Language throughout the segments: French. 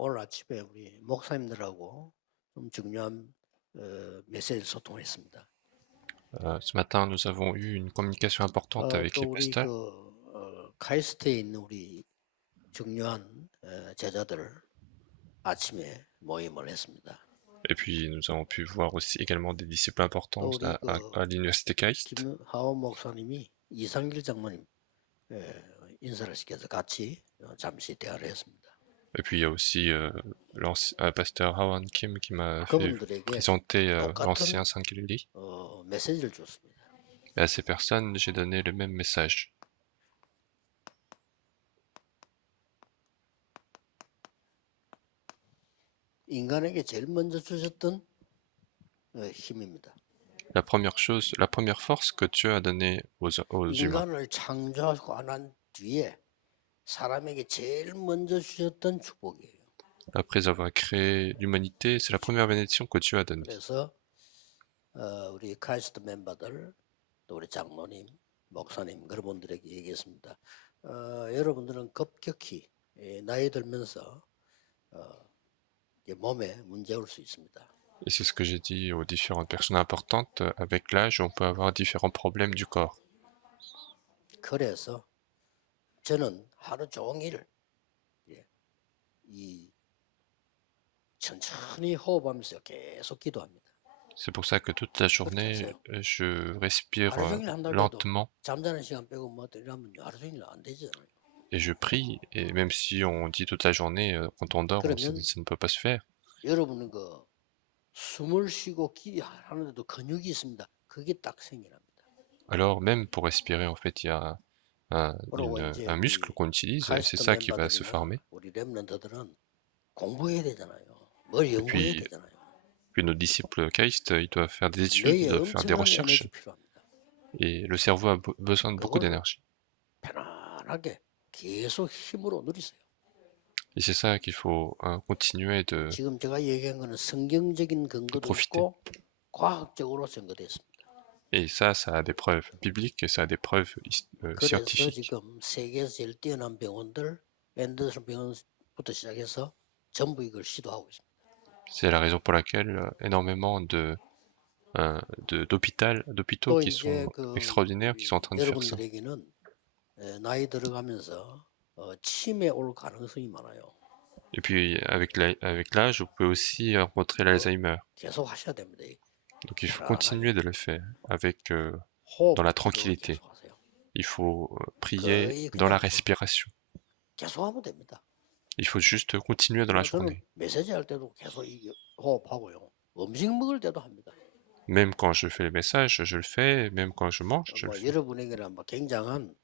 오늘 아침에 우리 목사님들하고 좀 중요한 메시지를 소통했습니다. Ce matin, nous avons eu une communication importante avec 또 les 우리 pasteurs 카이스트에 있는 우리 중요한 제자들 아침에 모임을 했습니다. et puis nous avons pu voir aussi également des disciples importants 또 우리 à l'université Christ. 김하원 목사님이 이상길 장모님 인사를 시켜서 같이 잠시 대화를 했습니다. Et puis il y a aussi pasteur Hawan Kim qui m'a fait 그분들에게 présenter 똑같은 l'ancien Saint-Gilly. 메시지를 줬습니다. Et à ces personnes, j'ai donné le même message. 인간에게 제일 먼저 주셨던 힘입니다. La première force que Dieu a donnée aux humains. 인간을 창조하고 난 뒤에 사람에게 제일 먼저 주셨던 축복이에요. Après avoir créé l'humanité, c'est la première bénédiction que Dieu a donnée. 그래서 우리 카이스트 멤버들, 또 우리 장로님, 목사님 그런 분들에게 얘기했습니다. 여러분들은 급격히 나이 들면서 몸에 문제 올 수 있습니다. Et c'est ce que j'ai dit aux différentes personnes importantes. Avec l'âge, on peut avoir différents problèmes du corps. 그래서 저는 하루 종일 이 천천히 호흡하면서 계속 기도합니다. C'est pour ça que toute la journée, je respire lentement 잠자는 시간 빼고 뭐 이러면 하루 종일 안 되잖아요. et je prie. Et même si on dit toute la journée, quand on dort, ça ne peut pas se faire. 여러분은 숨을 쉬고 하는데도 근육이 있습니다. 그게 딱 생기랍니다. Alors même pour respirer, en fait, il y a un muscle qu'on utilise, c'est ça qui va se former. 우리 렘넌트들은 공부해야 되잖아요. 뭘 연구해야 되잖아요. Puis nos disciples Christ, ils doivent faire des études, ils doivent faire des recherches. Et le cerveau a besoin de beaucoup d'énergie. 편안하게 계속 힘으로 누리세요. Et c'est ça qu'il faut continuer de 지금 제가 얘기한 거는 성경적인 근거도 있고 과학적으로 증거됐습니다. Et ça a des preuves bibliques et ça a des preuves 그래서 scientifiques. 지금 세계에서 제일 뛰어난 병원들, 앤더슨 병원부터 시작해서 전부 이걸 시도하고 있습니다. C'est la raison pour laquelle énormément d'hôpitaux qui sont extraordinaires, qui sont en train de faire ça. 여러분들에게는 나이 들어가면서 치매 올 가능성이 많아요. Et puis avec l'âge, vous pouvez aussi rencontrer l'Alzheimer. 계속 하셔야 됩니다. Donc il faut continuer de le faire avec dans la tranquillité. Il faut prier dans la respiration. 계속하면 됩니다. Il faut juste continuer dans la journée. 메시지 할 때도 계속 호흡하고요. 음식 먹을 때도 합니다. Même quand je fais le message, je le fais. Même quand je mange, je le fais. 여러분에게는 굉장한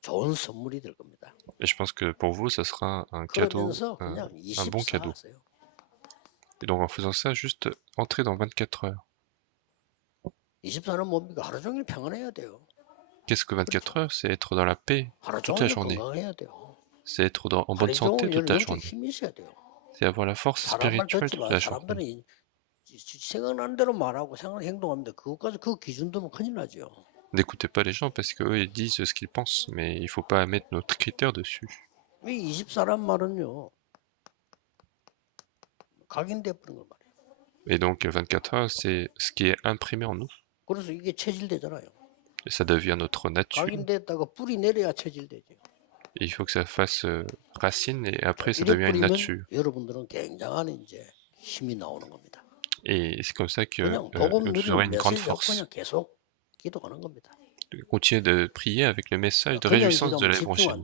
좋은 선물이 될 겁니다. Et je pense que pour vous, ça sera un cadeau, un bon cadeau. Et donc en faisant ça, juste entrer dans 24 heures. 24는 뭡니까? 하루 종일 평안해야 돼요. Qu'est-ce que 24 heures? C'est être dans la paix toute la journée. C'est être en bonne santé toute la journée. C'est avoir la force spirituelle toute la journée. 생각나는 대로 말하고 행동합니다. 그것까지 그 기준 두면 큰일 나죠. N'écoutez pas les gens parce qu'eux ils disent ce qu'ils pensent, mais il faut pas mettre notre critère dessus. 이 24란 말은요. 각인돼 버린 거 말이에요. Et donc 24 heures, c'est ce qui est imprimé en nous. 그래서 이게 체질되잖아요. Et ça devient notre nature. 각인됐다가 뿌리 내려야 체질되죠. Et il faut que ça fasse racine et après ça devient une nature. 여러분들은 굉장한 이제 힘이 나오는 겁니다. Et c'est comme ça que vous aurez une grande force. Continuez de prier avec le message de réjouissance de l'évangile.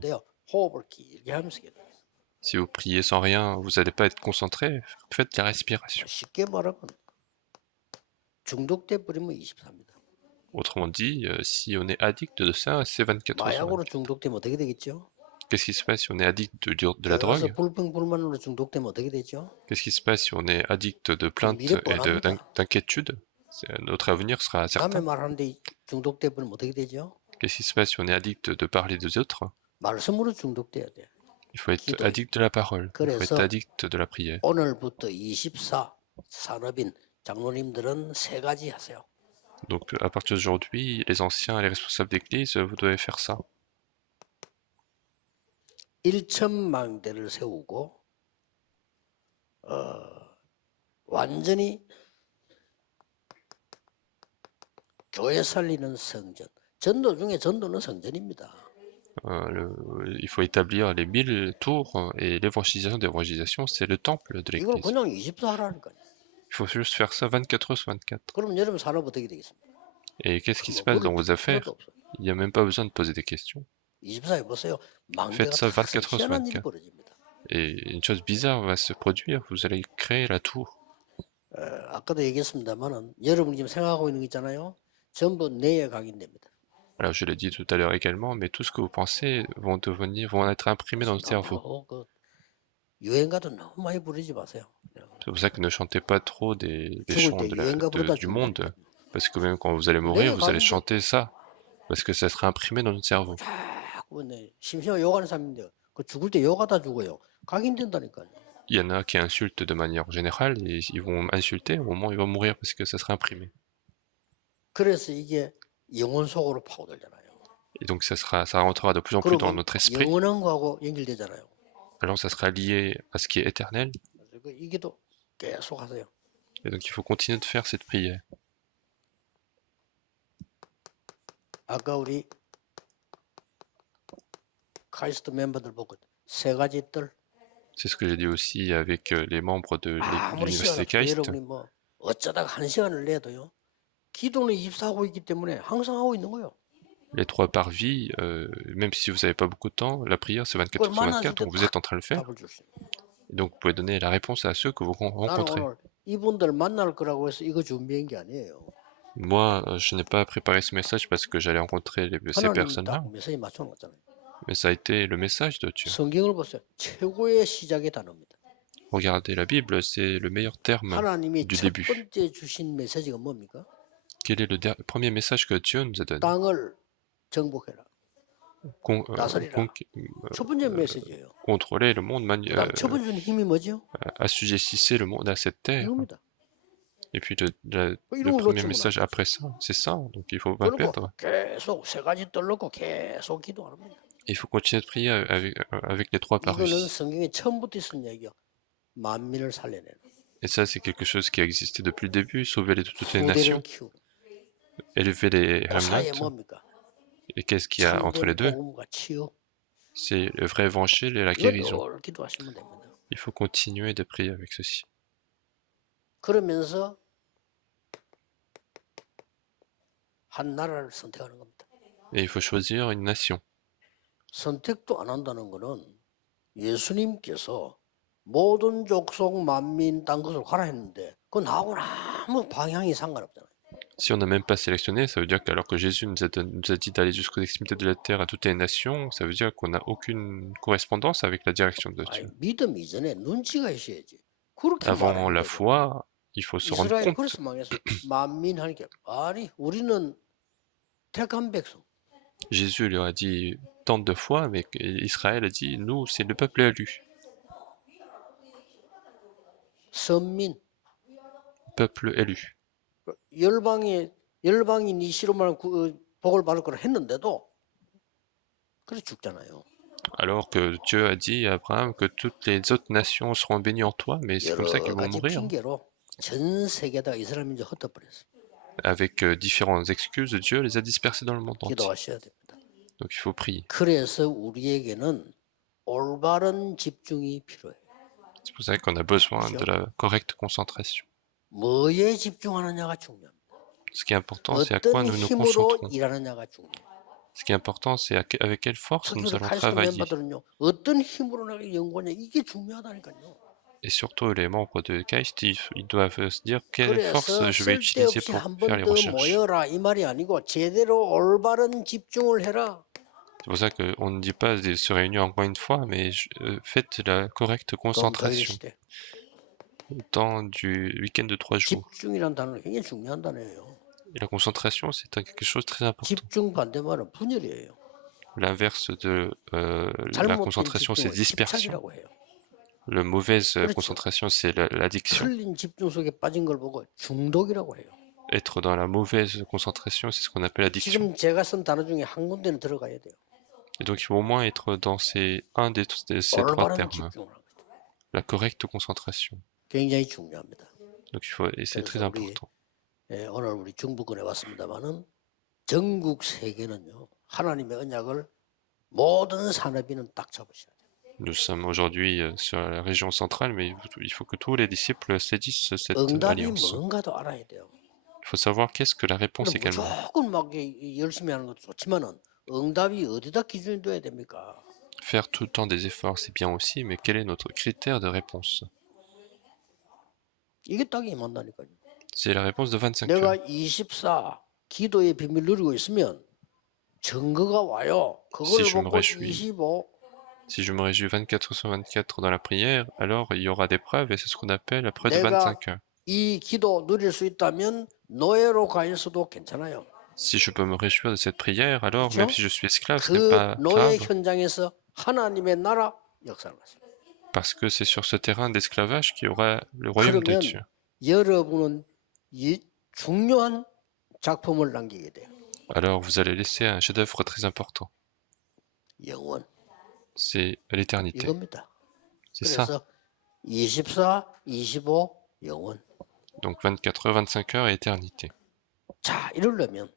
Si vous priez sans rien, vous n'allez pas être concentré, faites la respiration. Autrement dit, si on est addict de ça, c'est 24 heures. Qu'est-ce qui se passe si on est addict de la drogue? Qu'est-ce qui se passe si on est addict de plaintes et d'inquiétudes? Notre avenir sera certain. Qu'est-ce qui se passe si on est addict de parler des autres? Il faut être addict de la parole, il faut être addict de la prière. Donc à partir d'aujourd'hui, les anciens et les responsables d'église, vous devez faire ça. 1,000,000대를 세우고 완전히 교회 살리는 성전. 전도 중에 전도는 성전입니다. Il faut établir les 1000 tours et l'évangélisation d'évangélisation, c'est le temple de 이걸 l'église. 그냥 24 하라니까요. Il faut juste faire ça 24 heures sur 24. 그럼 여러분 산업 어떻게 되겠습니까? Et qu'est-ce qui se 뭐 passe dans 물을 vos affaires? 필요도 없어요. Il n'y a même pas besoin de poser des questions. 24에 보세요. Faites 망대가 ça 탁 24 heures sur 희한한 일이 24. 벌어집니다. Et une chose bizarre va se produire, vous allez créer la tour. 아까도 얘기했습니다만은 여러분이 지금 생각하고 있는 거 있잖아요. 전부 뇌에 각인됩니다. Alors je l'ai dit tout à l'heure également, mais tout ce que vous pensez vont être imprimés dans le cerveau. 그 유행가도 너무 많이 부르지 마세요. C'est pour ça que ne chantez pas trop des 죽을 chants 때 유행가 부르다 du 죽는다니까요. monde, parce que même quand vous allez mourir, 뇌에 vous allez 각인돼. chanter ça, parce que ça sera imprimé dans notre cerveau. 자꾸 심지어 욕하는 사람인데 그 죽을 때 욕하다 죽어요. 각인된다니까요. Il y en a qui insultent de manière générale et ils vont insulter au moment où ils vont mourir parce que ça sera imprimé. 그래서 이게 영혼 속으로 파고들잖아요. Et donc ça rentrera de plus en plus dans 그러면 notre esprit. 영원한 거하고 연결되잖아요. Alors ça sera lié à ce qui est éternel. 이게 또 계속 하세요. Et donc il faut continuer de faire cette prière. 아까 우리 카이스트 멤버들 보고 세 가지 뜰. C'est ce que j'ai dit aussi avec les membres de 아무리 l'université 시간 KAIST. 여러분이 뭐 어쩌다가 한 시간을 내도요. 기도는 24하고 있기 때문에 항상 하고 있는 거예요. Les 3 par vie, même si vous n'avez pas beaucoup de temps, la prière c'est 24 heures sur 24, donc vous êtes en train de le faire. 답을 줄 수 있어요. Et donc vous pouvez donner la réponse à ceux que vous 나는 rencontrez. 오늘 이분들 만날 거라고 해서 이거 준비한 게 아니에요. Moi, je n'ai pas préparé ce message parce que j'allais rencontrer ces 하나님 personnes-là, 딱 메시지 맞춰 놓았잖아요. mais ça a été le message de Dieu. 성경을 보세요. 최고의 시작의 단어입니다. Regardez, la Bible, c'est le meilleur terme 하나님이 du 첫 début. 번째 주신 메시지가 뭡니까? Quel est le premier message que Dieu nous a donné? 땅을 정복해라. 다스리라. 첫 번째 메시지예요. Contrôler le monde, 첫 번째 힘이 뭐죠? assujettissez le monde à cette terre. 이겁니다. Et puis le premier message après ça, c'est ça, donc il faut pas perdre. 계속 세 가지 떨놓고 계속 기도합니다. Il faut continuer de prier avec les 3 par 이거는 vie. 성경에 처음부터 있는 얘기야. 만민을 살려내는. Et ça, c'est quelque chose qui a existé depuis le début, sauver toutes les 후대를 nations, 키우는. élever les 그 사이에 remnants. 뭡니까? Et qu'est-ce qu'il y a entre les 참된 deux? 복음과 치유. C'est le vrai évangile et la 이걸 guérison. 늘 기도하시면 됩니다. Il faut continuer de prier avec ceci. 그러면서 한 나라를 선택하는 겁니다. Et il faut choisir une nation. 선택도 안 한다는 거는 예수님께서 모든 족속 만민 땅 것으로 가라 했는데 그건 나하고는 아무 방향이 상관없잖아요. Si on n'a même pas sélectionné, ça veut dire qu'alors que Jésus nous a dit d'aller jusqu'aux extrémités de la terre à toutes les nations, ça veut dire qu'on n'a aucune correspondance avec la direction de Dieu. 믿음 이전에 눈치가 있어야지. 그렇게 Avant la foi, il faut se rendre 이스라엘 compte. 그래서 망했어. 만민 하니까 아니 우리는 택한 백성. Jésus leur a dit tant de fois, mais Israël a dit nous, c'est le peuple élu. 선민. Peuple élu. 열방이 네 시로만 복을 받을 거라 했는데도 그래 죽잖아요. Alors que Dieu a dit à Abraham que toutes les autres nations seront bénies en toi, mais c'est comme ça qu'ils vont mourir. 핑계로 전 세계다 이스라엘 민족 흩어버렸어. Avec différentes excuses, Dieu les a dispersés dans le monde entier. 기도하셔야 됩니다. Donc il faut prier. 그래서 우리에게는 올바른 집중이 필요해요. C'est pour ça qu'on a besoin de la correcte concentration. 뭐에 집중하느냐가 중요합니다. Ce qui est important, c'est à quoi nous nous concentrons. 일하느냐가 중요해요. Ce qui est important, c'est avec quelle force nous allons 카리스마 travailler. 멤버들은요. 어떤 힘으로 내가 연구하냐 이게 중요하다니까요. Et surtout, les membres de KAIST, ils doivent se dire quelle force 그래서 je vais utiliser 쓸데없이 pour 한 faire 번 les 더 recherches. 모여라 이 말이 아니고 제대로 올바른 집중을 해라. C'est pour ça qu'on ne dit pas de se réunir encore une fois, mais faites la correcte concentration. Au temps du week-end de 3 jours. 집중이란 단어는 굉장히 중요한 단어예요. Et la concentration, c'est quelque chose de très important. 집중 반대말은 분열이에요. L'inverse de la concentration, c'est dispersion. La mauvaise concentration, c'est l'addiction. 틀린 집중 속에 빠진 걸 보고 중독이라고 해요. Être dans la mauvaise concentration, c'est ce qu'on appelle l'addiction. 지금 제가 쓴 단어 중에 한 군데는 들어가야 돼요. Et donc il faut au moins être dans ces 3 termes. La correcte concentration. 굉장히 중요합니다. Donc c'est très 그래서 우리 important. 오늘 우리 중부권에 왔습니다만은 전국 세계는요 하나님의 언약을 모든 산업인은 딱 잡으셔야 돼요. Nous sommes aujourd'hui sur la région centrale, mais il faut que tous les disciples saisissent cette 응답이 alliance. 뭔가도 알아야 돼요. Il faut savoir qu'est-ce que la réponse également. 무조건 막 열심히 하는 것도 좋지만은 응답이 어디다 기준이 돼야 됩니까? Faire tout le temps des efforts, c'est bien aussi, mais quel est notre critère de réponse? 이게 딱 임한다니까요. C'est la réponse de 25 내가 heures. 24 기도의 비밀 누리고 있으면 증거가 와요. 그걸 Si je me 보고 réjouis, 25 si je me réjouis 24 heures sur 24 dans la prière, alors il y aura des preuves et c'est ce qu'on appelle la preuve de 내가 25 heures. 이 기도 누릴 수 있다면 노예로 가 있어도 괜찮아요. Si je peux me réjouir de cette prière, alors 그렇죠? même si je suis esclave, ce n'est 그 pas 노예 grave, 현장에서 하나님의 나라 역사를 하십니다. parce que c'est sur ce terrain d'esclavage qu'il y aura le royaume de Dieu. 그러면 여러분은 이 중요한 작품을 남기게 돼요. Alors vous allez laisser un chef-d'œuvre très important. 영원. C'est l'éternité. 이겁니다. C'est ça. 그래서 24, 25 영원. Donc 24 heures, 25 heures et éternité. 자, 이러려면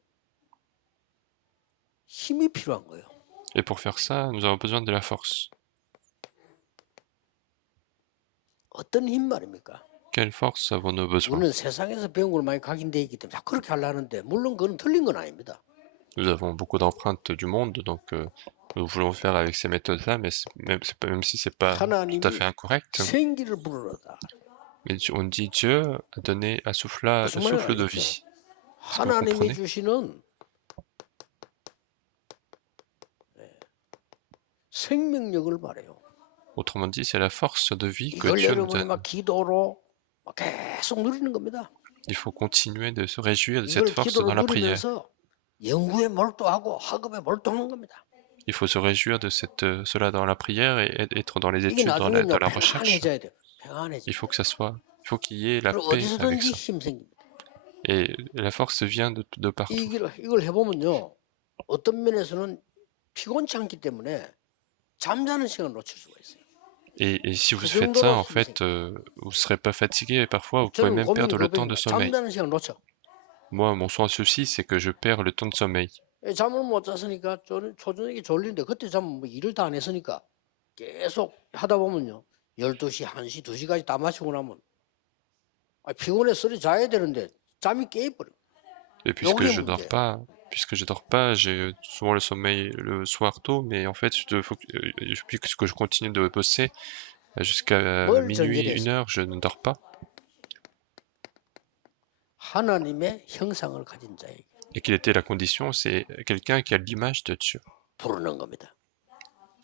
힘이 필요한 거예요. Et pour faire ça, nous avons besoin de la force. 어떤 힘 말입니까? Quelle force avons-nous besoin? 우리는 세상에서 배운 걸 많이 각인되어 있기 때문에 자꾸 그렇게 하려는데 물론 그건 틀린 건 아닙니다. Nous avons beaucoup d'empreintes du monde, donc nous voulons faire avec ces méthodes-là, mais même si c'est pas tout à fait incorrect. 생기를 불어넣다. Mais on dit Dieu a donné, a soufflé le souffle de vie. 하나님이 주시는 생명력을 말해요. Autrement dit, c'est la force de vie que 이걸 Dieu nous 여러분이 donne. 막 기도로 막 계속 누리는 겁니다. Il faut continuer de se réjouir de 이걸 cette force dans 기도로 la prière. 누리면서 연구에 몰두하고 학업에 몰두하는 겁니다. Il faut se réjouir de cela dans la prière et être dans les 이게 études, dans 나중에는 la recherche. 평안해져야 돼요. 평안해져. Il faut que ça soit, il faut qu'il y ait la 그리고 paix avec 어디서든지 ça. 힘 생깁니다. Et la force vient de partout. 이걸 해보면요, 어떤 면에서는 피곤치 않기 때문에 잠자는 시간 놓칠 수가 있어요. Et si vous faites ça, en fait, vous ne serez pas fatigué et parfois vous pouvez même perdre le temps de sommeil. 잠자는 시간 놓쳐. Moi, mon souci, c'est que je perds le temps de sommeil. 잠을 못 잤으니까 초저녁에 졸리는데 그때 잠 뭐 일을 다 안 했으니까 계속 하다 보면요, 12시, 1시, 2시까지 다 마치고 나면 피곤해 쓰리 자야 되는데 잠이 깨버려. Et puisque je dors pas, j'ai souvent le sommeil le soir tôt, mais en fait, puisque je continue de bosser jusqu'à minuit, 1h, je ne dors pas. 하나님의 형상을 가진 자에게 Et quelle était la condition? C'est quelqu'un qui a l'image de Dieu. 부르는 겁니다.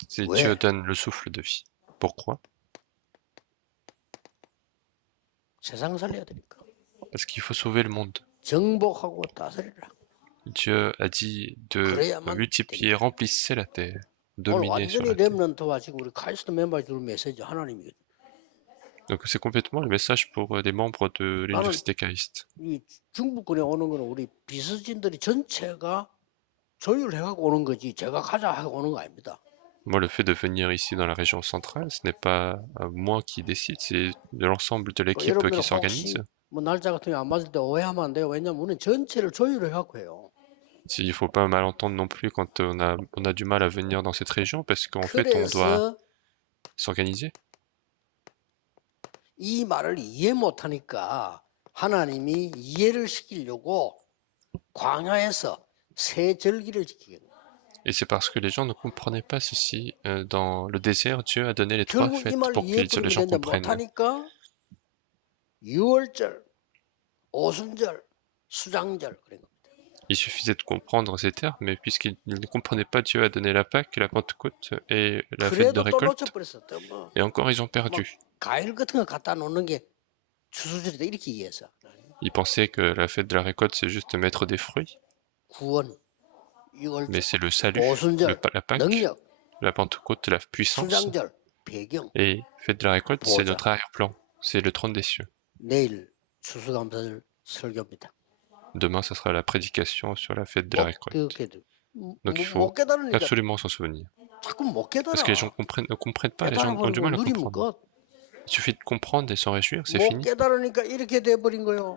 C'est Dieu donne le souffle de vie. Pourquoi? 세상 살려야 되니까. Parce qu'il faut sauver le monde. 정복하고 다스리라. Dieu a dit de multiplier, remplissez la terre, dominer sur la terre. Donc c'est complètement le message pour les membres de l'université caïste. 중부권에 오는 거는 우리 비서진들이 전체가 조율해갖고 오는 거지 제가 가자 하고 오는 거 아닙니다. Moi, le fait de venir ici dans la région centrale, ce n'est pas moi qui décide, c'est de l'ensemble de l'équipe qui s'organise. 뭐 날짜 같은 게 안 맞을 때 오해하면 안 돼요. 왜냐면 우리는 전체를 조율해갖고 해요. Il ne faut pas malentendre non plus quand on a du mal à venir dans cette région, parce qu'en fait, on doit s'organiser. 이 말을 이해 못하니까 하나님이 이해를 시키려고 광야에서 새 절기를 지키게. Et c'est parce que les gens ne comprenaient pas ceci. Dans le désert, Dieu a donné les 3 fêtes pour que les gens comprennent. 못하니까 유월절, 오순절, 수장절 그런 겁니다. Il suffisait de comprendre ces termes, mais puisqu'ils ne comprenaient pas, Dieu a donné la Pâque, la Pentecôte et la fête de récolte. Et encore, ils ont perdu. Ils pensaient que la fête de la récolte, c'est juste mettre des fruits. Mais c'est le salut, la Pâque, la Pentecôte, la puissance. Et fête de la récolte, c'est notre arrière-plan. C'est le trône des cieux. Demain, ça sera la prédication sur la fête de la récolte. Donc il faut absolument s'en souvenir. Parce que les gens ne comprennent pas, les gens ont du mal à comprendre. Il suffit de comprendre et s'en réjouir, c'est 못 fini. 깨달으니까 이렇게 돼버린 거예요.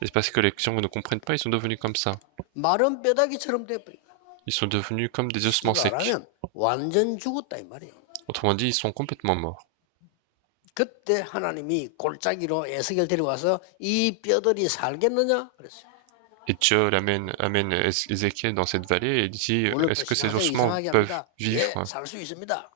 Et c'est parce que les gens ne comprennent pas, ils sont devenus comme ça. 마른 뼈다귀처럼 돼버린 거예요. Ils sont devenus comme des ossements 쉽게 secs. 말하면 완전 죽었다 이 말이에요. Autrement dit, ils sont complètement morts. 그때 하나님이 골짜기로 에스겔 데려와서 이 뼈들이 살겠느냐 그랬어요. Et Dieu amène Ézéchiel dans cette vallée et dit, 물론 est-ce 또 que ces 신앙생활 ossements 이상하게 peuvent 합니다. vivre? 예, 살 수 있습니다.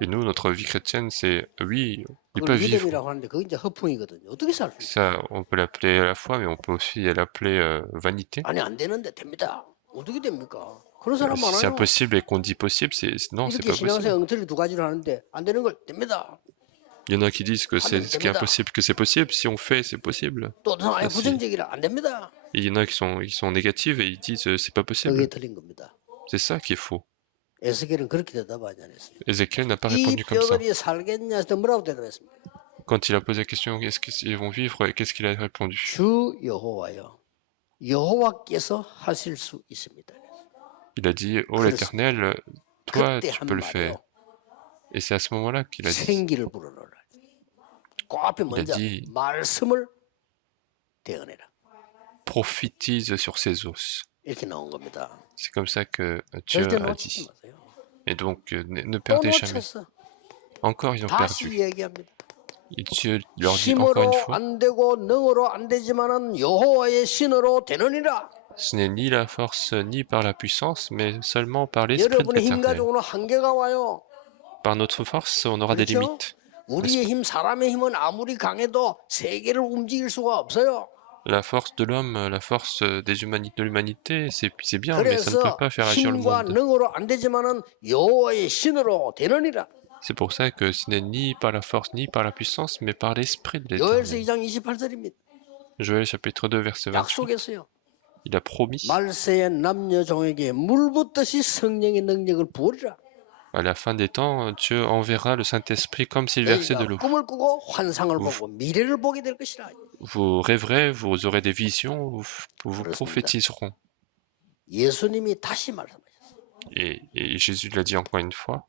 Et nous, notre vie chrétienne, c'est oui, ils 그걸 peuvent vivre. 믿음이라고 하는데 그게 이제 허풍이거든요. 어떻게 살 수 있어요? Ça, on peut l'appeler à la foi, mais on peut aussi l'appeler vanité. 아니 안 되는데 됩니다. 어떻게 됩니까? 그런 사람 Si c'est 많아요. impossible et qu'on dit possible, non, c'est 이렇게 pas possible. 신앙생활 엉터리 두 가지를 하는데 안 되는 걸 됩니다. Il y en a qui disent que c'est 하면 ce qui est 됩니다. impossible, que c'est possible. Si on fait, c'est possible. 또 어떤 사람이 Ça, c'est- 부정적이라 안 됩니다. Et il y en a qui sont négatives et ils disent c'est pas 그게 possible. 틀린 겁니다. C'est ça qui est faux. 에스겔은 그렇게 대답하지 않았어요. Ézéchiel n'a pas 이 répondu comme ça. 뼈들이 살겠냐 해서 뭐라고 대답했습니까? Quand il a posé la question, est-ce qu'ils vont vivre, qu'est-ce qu'il a répondu? 주 여호와여, 여호와께서 하실 수 있습니다. Il a dit, oh 그렇습니다. l'Éternel, toi, 그때 tu 한 peux le faire. 말이요. Et c'est à ce moment-là qu'il a dit, 생기를 불어넣으라. 그 앞에 먼저 dit- 말씀을 대언해라. prophétise sur ses os. 이렇게 나온 겁니다. C'est comme ça que Dieu 절대 a 놓치지 dit. 마세요. Et donc, ne 또 perdez jamais. 놓쳤어. Encore, ils ont 다시 perdu. 얘기합니다. Et Dieu leur dit encore une 힘으로 fois, 안 되고 능으로 안 되지만은 여호와의 신으로 되느니라. ce n'est ni la force ni par la puissance, mais seulement par l'Esprit de 여러분의 힘 l'Éternel. 가지고는 한계가 와요. Par notre force, on aura des 그렇죠? limites. 우리의 힘, 사람의 힘은 아무리 강해도 세계를 움직일 수가 없어요. La force de l'homme, la force de l'humanité, c'est bien, mais ça ne peut 그래서 pas faire agir le 힘과 monde. 능으로 안 되지만은 여호와의 신으로 되느니라. C'est pour ça que ce n'est ni par la force ni par la puissance, mais par l'Esprit de 요엘서 l'Éternel. 2장 28절입니다. Joël chapitre 2 verset 28, 약속했어요. il a promis 말세의 남녀 종에게 물 붓듯이 성령의 능력을 부으리라. à la fin des temps, Dieu enverra le Saint-Esprit comme s'il versait de 너희가 l'eau. 꿈을 꾸고 환상을 Ouf. 보고 미래를 보게 될 것이라. Vous rêverez, vous aurez des visions, vous 그렇습니다. prophétiseront. 예수님이 다시 말씀하셨어요. Et Jésus l'a dit encore une fois,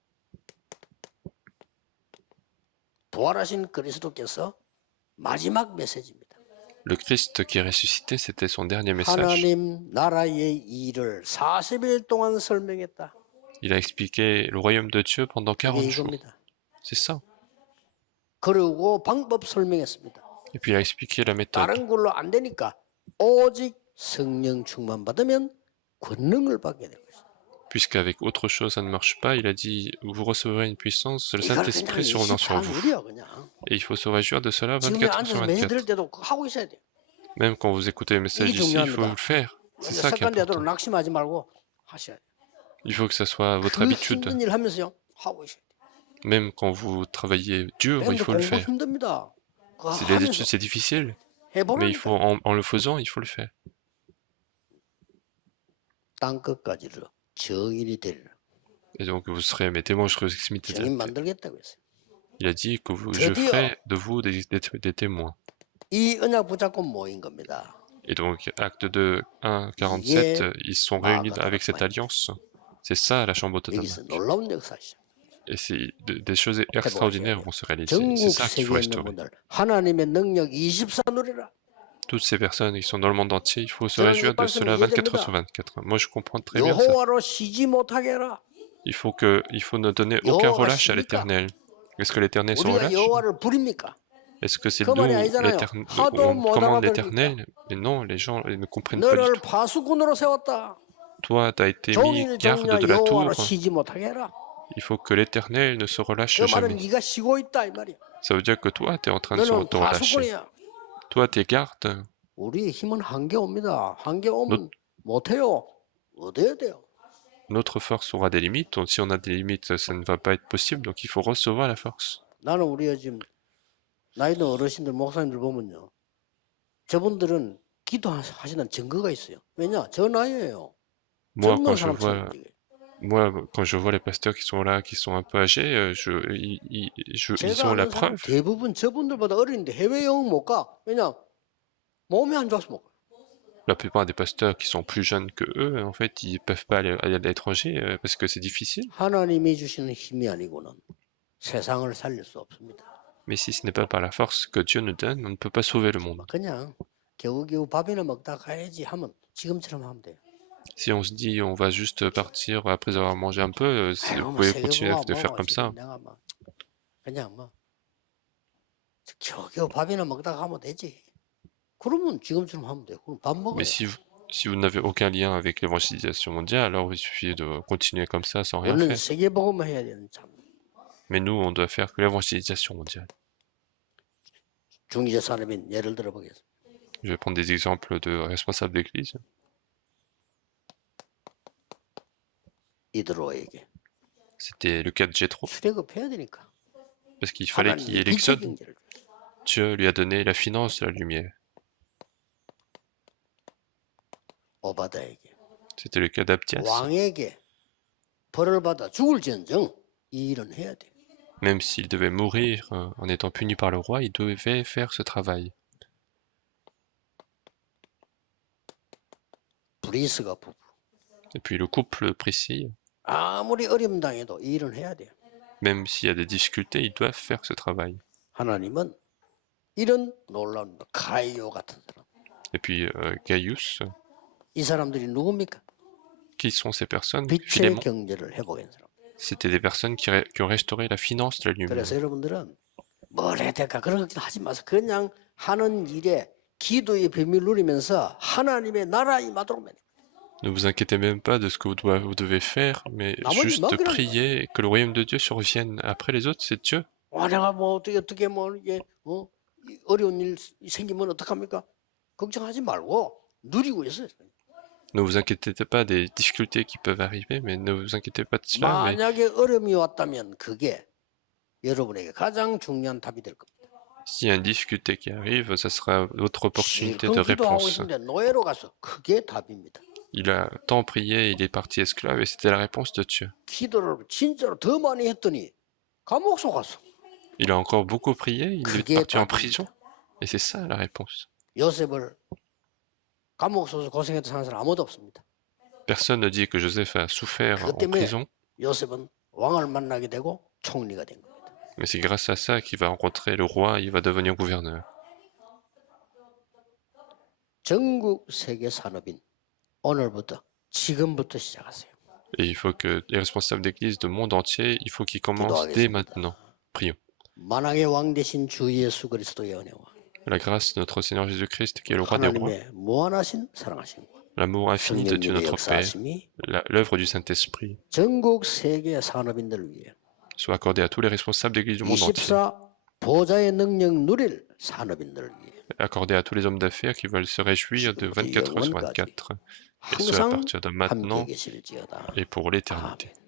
부활하신 그리스도께서 마지막 메시지입니다. le Christ qui est ressuscité, c'était son dernier message. 하나님 나라의 일을 40일 동안 설명했다. Il a expliqué le royaume de Dieu pendant 이게 40 jours. 이겁니다. C'est ça. 그리고 방법 설명했습니다. Et puis il a expliqué la méthode. 다른 걸로 안 되니까 오직 성령 충만 받으면 권능을 받게 될 것이다. Puisqu'avec autre chose ça ne marche pas, il a dit vous recevrez une puissance, le 이걸 Saint-Esprit 그냥 survenant sur vous. 누려 그냥. Et il faut se réjouir de cela 지금 24 heures sur 앉아서 메시지 24. 들을 때도 그거 하고 있어야 돼. Même quand vous écoutez les messages 이게 ici, il faut 중요합니다. le faire. C'est ça qui est 습관대로 important. 낙심하지 말고 하셔야 돼. Il faut que ça soit votre 그 habitude. 힘든 일 하면서요 하고 있어야 돼. Même quand vous travaillez dur, il 근데 faut le 공부 faire. 힘듭니다. 그거 Si les 하면서 études c'est difficile, mais il faut 해보라니까. en le faisant, il faut le faire. 땅 끝까지를 정인이 되리라. Et donc vous serez mes témoins de proximité. 정인 만들겠다고 했어요. Il a dit que je 드디어 ferai de vous des témoins. 이 언약 붙잡고 모인 겁니다. Et donc, acte 2, 1, 47, ils sont réunis avec cette alliance. C'est ça la chambre haute. 여기서 놀라운 역사시죠. Et des choses extraordinaires vont se réaliser. 전국 C'est ça qu'il faut 세계에 있는 restaurer. 분들 하나님의 능력 24 누리라. Toutes ces personnes qui sont dans le monde entier, il faut se 저는 이 réjouir de cela 말씀이 24 heures sur 24. Moi, je comprends très bien ça. 여호와로 쉬지 못하게 해라. Il faut ne donner aucun relâche à l'Éternel. Est-ce que l'Éternel se 우리가 relâche? 여호와를 부립니까? Est-ce que c'est 그 nous, 말이 아니잖아요. 하도 on 못 commande 알아들으니까. l'Éternel? Mais non, les gens ils ne comprennent pas du 너를 tout. 파수꾼으로 세웠다. Toi, tu as été mis 종일 garde 종려 de la tour. 여호와로 쉬지 못하게 해라. Il faut que l'Éternel ne se relâche 그 말은 jamais. 네가 쉬고 있다 이 말이야. Ça veut dire que toi, tu es en train de 너는 te relâcher. 파수꾼이야. Toi, t'es garde. 우리의 힘은 한계 옵니다. 한계 오면 못해요. 얻어야 돼요. Notre force aura des limites. Donc, si on a des limites, ça ne va pas être possible. Donc, il faut recevoir la force. 나는 우리가 지금 나이 든 어르신들 목사님들 보면요. 저분들은 기도하시는 증거가 있어요. 왜냐? 저 나이에요. Moi, 젊은 사람처럼 움직여요. quand je vois les pasteurs qui sont là, qui sont un peu âgés, ils 제가 ont la 아는 사람 preuve. 대부분 저분들보다 어린데 해외 여행 못 가. 왜냐? 몸이 안 좋아서 못 가. La plupart des pasteurs qui sont plus jeunes que eux, en fait, ils peuvent pas aller à l'étranger parce que c'est difficile. 하나님이 주시는 힘이 아니고는 세상을 살릴 수 없습니다. Mais si ce n'est pas par la force que Dieu nous donne, on ne peut pas sauver le monde. 그냥 겨우겨우 밥이나 먹다 가야지 하면 지금처럼 하면 돼요. Si on se dit on va juste partir après avoir mangé un peu, 아유, vous 뭐 pouvez continuer 세계보가 de faire 뭐 comme ça. 지금 내가 뭐 그냥 뭐 겨우겨우 밥이나 먹다 가면 되지. 그러면 지금처럼 하면 돼요. 그럼 밥 먹어요. Mais si vous n'avez aucun lien avec l'évangélisation mondiale, alors il suffit de continuer comme ça sans rien 우리는 faire. 세계복음만 해야 되는 참. Mais nous, on doit faire que l'évangélisation mondiale. 중기자 산업인 예를 들어 보겠습니다. Je vais prendre des exemples de responsables d'église. 이드로에게 C'était le cas de Jéthro, 출애굽해야 되니까. parce qu'il fallait qu'il y ait 하나님이 빛의 l'exode. 경제를 줬어요. Dieu lui a donné la finance de la lumière. 오바다에게 C'était le cas d'Abdias. 왕에게 벌을 받아 죽을지언정 이 일은 해야 돼. Même s'il devait mourir en étant puni par le roi, il devait faire ce travail. 브리스가 부부 Et puis le couple Priscille, 아무리 어려움 당해도 이 일은 해야 돼요. même s'il y a des difficultés, ils doivent faire ce travail. 하나님은 이런 놀라운 가이오 같은 사람. Et puis Gaius, 이 사람들이 누굽니까? qui sont ces personnes? 빛의 Philémon, 경제를 회복한 사람. c'était des personnes qui ont restauré la finance de la lumière. 그래서 여러분들은 뭘 해야 될까 그런 걱정 하지 마세요. 그냥 하는 일에 기도의 비밀 누리면서 하나님의 나라 임하도록 해. Ne vous inquiétez même pas de ce que vous devez faire, mais 나머지 juste 맡기라는 거야. prier que le royaume de Dieu survienne. Après les autres, c'est Dieu. 내가 뭐 어떻게 뭐 이게 이 어려운 일 생기면 어떡합니까? 걱정하지 말고 누리고 있어요. Ne vous inquiétez pas des difficultés qui peuvent arriver, mais ne vous inquiétez pas de cela. Mais 만약에 어려움이 왔다면 그게 여러분에게 가장 중요한 답이 될 겁니다. s'il y a une difficulté qui arrive, ça sera votre opportunité de 실컷 기도하고 réponse. 있는데 노예로 가서 그게 답입니다. Il a tant prié, il est parti esclave, et c'était la réponse de Dieu. 기도를 진짜로 더 많이 했더니 감옥 속았어. Il a encore beaucoup prié, il est 그게 parti en 답입니다. prison, et c'est ça la réponse. 요셉을 감옥 속에서 고생해서 사는 사람 아무도 없습니다. Personne ne dit que Joseph a souffert 그것 en 때문에 prison, 요셉은 왕을 만나게 되고 총리가 된 겁니다. mais c'est grâce à ça qu'il va rencontrer le roi, il va devenir gouverneur. 전국 세계 산업인 오늘부터 지금부터 시작하세요. Et il faut que les responsables d'église du monde entier, il faut qu'ils commencent dès maintenant. Prions. 만왕의 왕 되신 주 예수 그리스도의 은혜와 La grâce de notre Seigneur Jésus-Christ, qui est le roi des rois, 하나님의 무한하신 사랑하심과 l'amour infini de Dieu 성령님의 notre Père, 역사하심이 l'œuvre du Saint-Esprit, 전국 세계 산업인들을 위해 soit accordée à tous les responsables d'église du monde entier, 24 보좌의 능력 누릴 산업인들을 위해 accordée à tous les hommes d'affaires qui veulent se réjouir de 24 heures sur 24, et ce à 항상 partir de maintenant 함께 계실지어다. et pour l'éternité. 아멘.